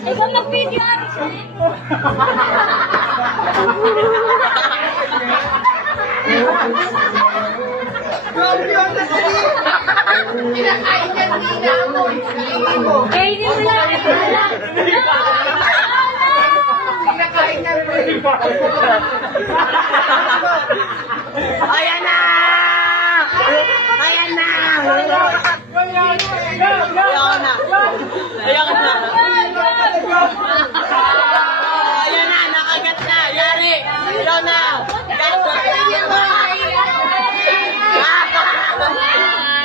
Ikaw nag-video, Aris. Kinakain ka nila mo. Eh, hindi mo lang. Kinakain na mo. Ayan na! Ayan na! Ayan na! Ayan na! Ayan na! Nakagat na! Yari! Ayan na!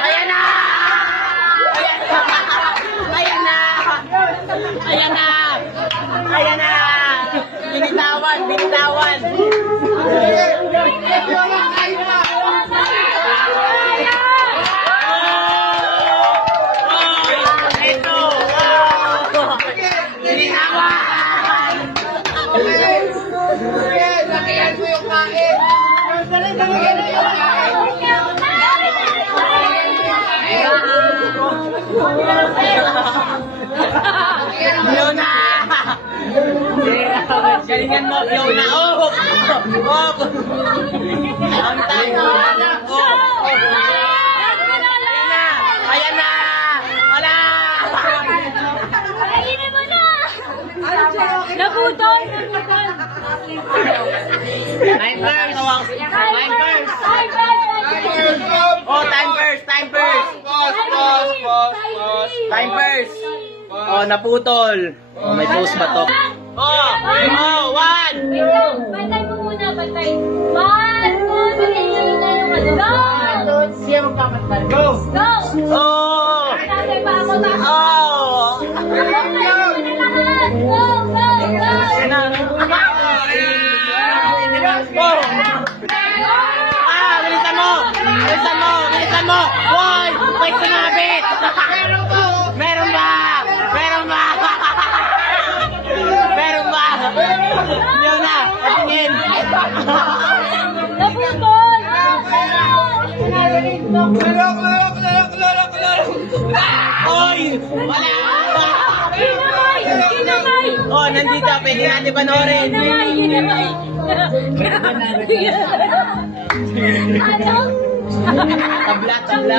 Ayan na! Ayan na! Ayan na! Ayan na! Binitawan! Binitawan! Ito! Binitawan! Nakiyan mo yung kain. Nakiyan mo yung kain. Fiona! Galingan mo, Fiona! Oh! Oh! Ang tayo! Oh! Ayan na! Wala! Kainin mo na! Nabutol! Nabutol! Time burst! Time burst! Oh, time burst! Time burst! Time burst! Oh, naputol! Oh, may post ba to? Oh! Oh! One! Wait lang, bantay mo muna, bantay. 1, 2, 3, go! Siya magpapantay. Go! Go! Oh! Tatay pa ako na. Oh! Go, go, go! Oh! Ah! Bilisan mo! Bilisan mo! Bilisan mo! Hoy! May sumabit! Meron ba? Meron ba? Meron ba? Yun na! Patingin! Nabutol! Hoy! Wala! Ginamay! Ginamay! Oh, nandito. Pwede natin panoorin. Ginamay! Ano? Tabla, tabla.